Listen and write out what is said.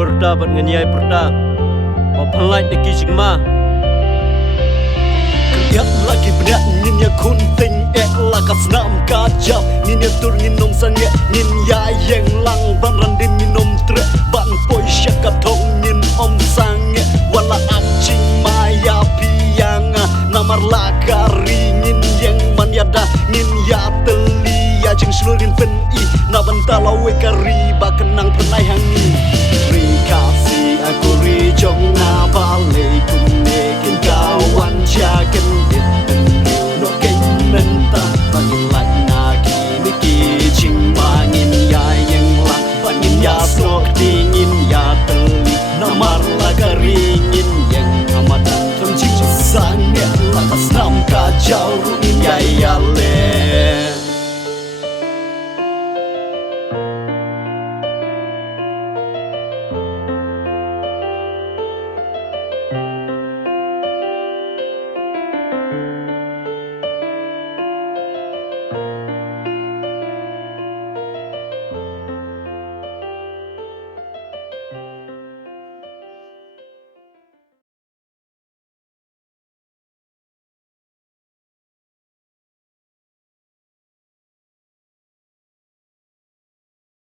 perda bat nganyai perda papalai neki jingma Kerjat lagi benak ninya kunting lakas nam kajap ninya tur nginom sange nin ya yang lang ban randim minom tre ban poi syaka tong nin om sange wala amcing maya pianga namar lagari nin yang manyada nin ya teli ya jeng selurin pen i na bentala we kari bakenang penai hangi ri kasih aku ri jong na balai kunekin kawan jagen dit no ken menta bangin lak nagi niki jing bangin ya yang lang bangin ya sok dingin ya teli namar lagaringin yang amatan tunjing sange lakas nam kajau